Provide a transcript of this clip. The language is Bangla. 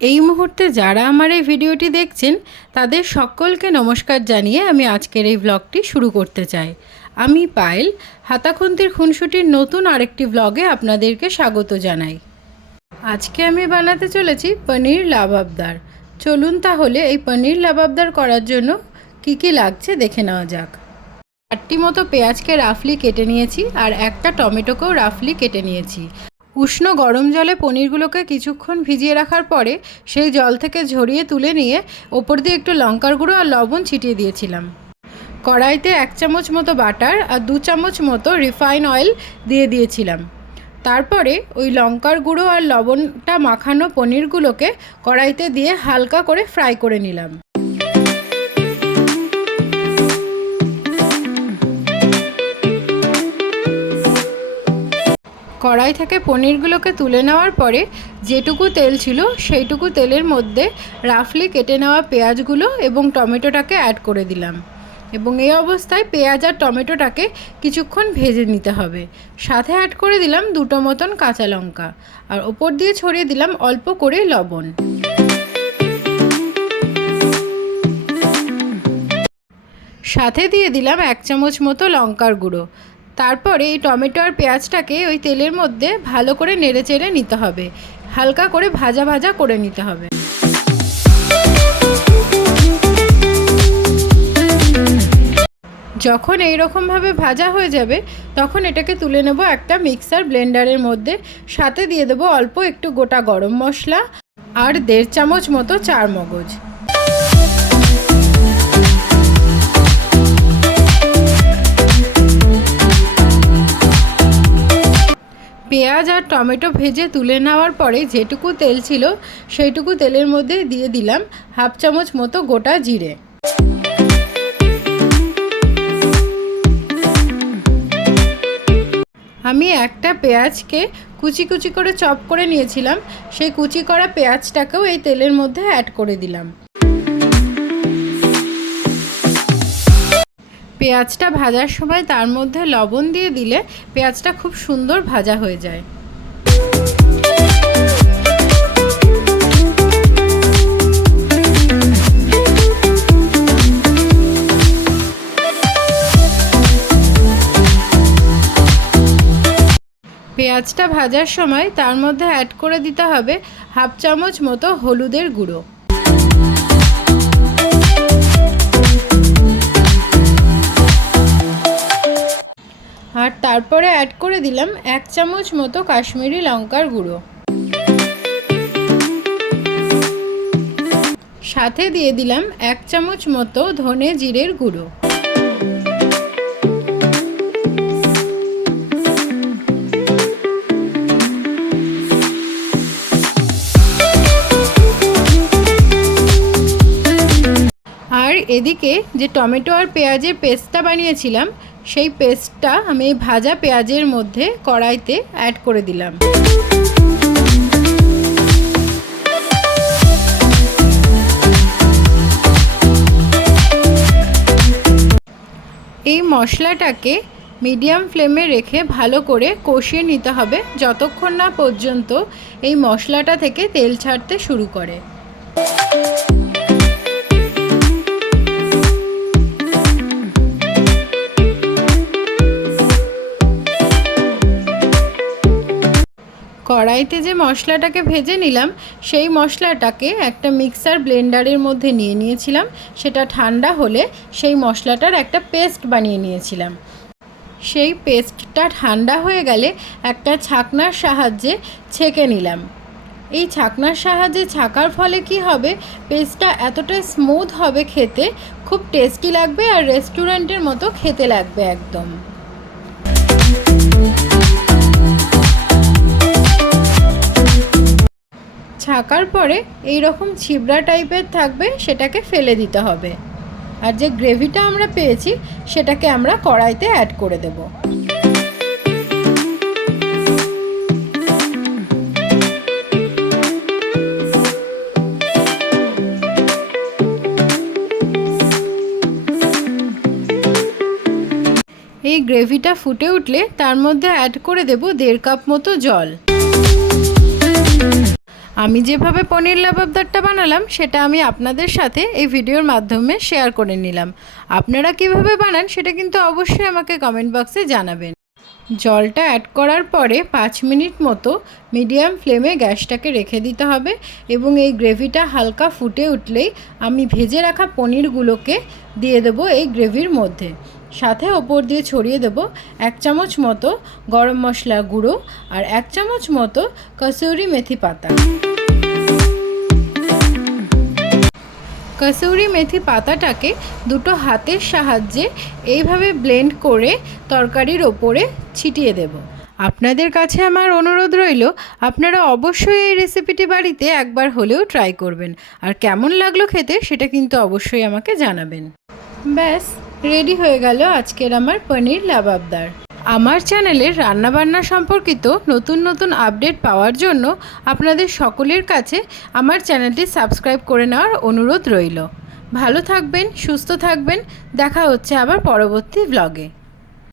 এই মুহূর্তে যারা আমার এই ভিডিওটি দেখছেন তাদের সকলকে নমস্কার জানিয়ে আমি আজকের এই ব্লগটি শুরু করতে চাই। আমি পায়েল, হাতাখুন্তির খুনসুটির নতুন আরেকটি ব্লগে আপনাদেরকে স্বাগত জানাই। আজকে আমি বানাতে চলেছি পনির লাবাবদার। চলুন তাহলে এই পনির লাবাবদার করার জন্য কি কি লাগছে দেখে নেওয়া যাক। 8টি মতো পেঁয়াজকে রাফলি কেটে নিয়েছি আর একটা টমেটোকেও রাফলি কেটে নিয়েছি। উষ্ণ গরম জলে পনিরগুলোকে কিছুক্ষণ ভিজিয়ে রাখার পরে সেই জল থেকে ঝরিয়ে তুলে নিয়ে ওপর দিয়ে একটু লঙ্কার গুঁড়ো আর লবণ ছিটিয়ে দিয়েছিলাম। কড়াইতে 1 চামচ মতো বাটার আর 2 চামচ মতো রিফাইন অয়েল দিয়ে দিয়েছিলাম। তারপরে ওই লঙ্কার গুঁড়ো আর লবণটা মাখানো পনিরগুলোকে কড়াইতে দিয়ে হালকা করে ফ্রাই করে নিলাম। কড়াই থেকে পনিরগুলোকে তুলে নেওয়ার পরে যেটুকু তেল ছিল সেইটুকু তেলের মধ্যে রাফলি কেটে নেওয়া পেঁয়াজগুলো এবং টমেটোটাকে অ্যাড করে দিলাম এবং এই অবস্থায় পেঁয়াজ আর টমেটোটাকে কিছুক্ষণ ভেজে নিতে হবে। সাথে অ্যাড করে দিলাম 2টো মতন কাঁচা লঙ্কা আর ওপর দিয়ে ছড়িয়ে দিলাম অল্প করে লবণ। সাথে দিয়ে দিলাম 1 চামচ মতো লঙ্কার গুঁড়ো। তারপরে এই টমেটো আর পেঁয়াজটাকে ওই তেলের মধ্যে ভালো করে নেড়েচেড়ে নিতে হবে, হালকা করে ভাজা ভাজা করে নিতে হবে। যখন এই রকমভাবে ভাজা হয়ে যাবে তখন এটাকে তুলে নেব একটা মিক্সার ব্লেন্ডারের মধ্যে। সাথে দিয়ে দেবো অল্প একটু গোটা গরম মশলা আর 1.5 চামচ মতো চারমগজ। পেঁয়াজ আর টমেটো ভেজে তুলে নেওয়ার পরে যেটুকু তেল ছিল সেইটুকু তেলের মধ্যে দিয়ে দিলাম 1/2 চামচ মতো গোটা জিরে। আমি একটা পেঁয়াজকে কুচি কুচি করে চপ করে নিয়েছিলাম, সেই কুচি করা পেঁয়াজটাকেও এই তেলের মধ্যে অ্যাড করে দিলাম। পেঁয়াজটা ভাজার সময় তার মধ্যে লবণ দিয়ে দিলে পেঁয়াজটা খুব সুন্দর ভাজা হয়ে যায়। পেঁয়াজটা ভাজার সময় তার মধ্যে অ্যাড করে দিতে হবে 1/2 চামচ মতো হলুদের গুঁড়ো। আর তারপরে অ্যাড করে দিলাম 1 চামচ মতো কাশ্মীরি লঙ্কার গুঁড়ো। সাথে দিয়ে দিলাম 1 চামচ মতো ধনে জিরের গুঁড়ো। আর এদিকে যে টমেটো আর পেঁয়াজের পেস্টটা বানিয়েছিলাম সেই পেস্টটা আমি ভাজা পেঁয়াজের মধ্যে কড়াইতে অ্যাড করে দিলাম। এই মশলাটাকে মিডিয়াম ফ্লেমে রেখে ভালো করে কষিয়ে নিতে হবে যতক্ষণ না পর্যন্ত এই মশলাটা থেকে তেল ছাড়তে শুরু করে। কড়াইতে যে মশলাটাকে ভেজে নিলাম সেই মশলাটাকে একটা মিক্সার ব্লেন্ডারের মধ্যে নিয়ে নিয়েছিলাম। সেটা ঠান্ডা হলে সেই মশলাটার একটা পেস্ট বানিয়ে নিয়েছিলাম। সেই পেস্টটা ঠান্ডা হয়ে গেলে একটা ছাঁকনার সাহায্যে ছেঁকে নিলাম। এই ছাঁকনার সাহায্যে ছাঁকার ফলে কি হবে, পেস্টটা এতটা স্মুথ হবে, খেতে খুব টেস্টি লাগবে আর রেস্টুরেন্টের মতো খেতে লাগবে একদম। ছাঁকার পরে এই রকম ছিবড়া টাইপের থাকবে, সেটাকে ফেলে দিতে হবে। আর যে গ্রেভিটা আমরা পেয়েছি সেটাকে আমরা কড়াইতে অ্যাড করে দেব। এই গ্রেভিটা ফুটে উঠলে তার মধ্যে অ্যাড করে দেব 1.5 কাপ মতো জল। আমি যেভাবে পনির লাবাবদারটা বানালাম সেটা আমি আপনাদের সাথে এই ভিডিওর মাধ্যমে শেয়ার করে নিলাম। আপনারা কিভাবে বানান সেটা কিন্তু অবশ্যই আমাকে কমেন্ট বক্সে জানাবেন। জলটা অ্যাড করার পরে 5 মিনিট মতো মিডিয়াম ফ্লেমে গ্যাসটাকে রেখে দিতে হবে এবং এই গ্রেভিটা হালকা ফুটে উঠলেই আমি ভেজে রাখা পনিরগুলোকে দিয়ে দেবো এই গ্রেভির মধ্যে। সাথে ওপর দিয়ে ছড়িয়ে দেব 1 চামচ মতো গরম মশলা গুঁড়ো আর 1 চামচ মতো কসুরি মেথি পাতা। কসুরি মেথি পাতাটাকে দুটো হাতের সাহায্যে এইভাবে ব্লেন্ড করে তরকারির ওপরে ছিটিয়ে দেব। আপনাদের কাছে আমার অনুরোধ রইল, আপনারা অবশ্যই এই রেসিপিটি বাড়িতে একবার হলেও ট্রাই করবেন, আর কেমন লাগলো খেতে সেটা কিন্তু অবশ্যই আমাকে জানাবেন। ব্যাস রেডি হয়ে গেল আজকের আমার পনির লাবাবদার। আমার চ্যানেলের রান্নাবান্না সম্পর্কিত নতুন নতুন আপডেট পাওয়ার জন্য আপনাদের সকলের কাছে আমার চ্যানেলটি সাবস্ক্রাইব করে নেওয়ার অনুরোধ রইল। ভালো থাকবেন, সুস্থ থাকবেন, দেখা হচ্ছে আবার পরবর্তী ব্লগে।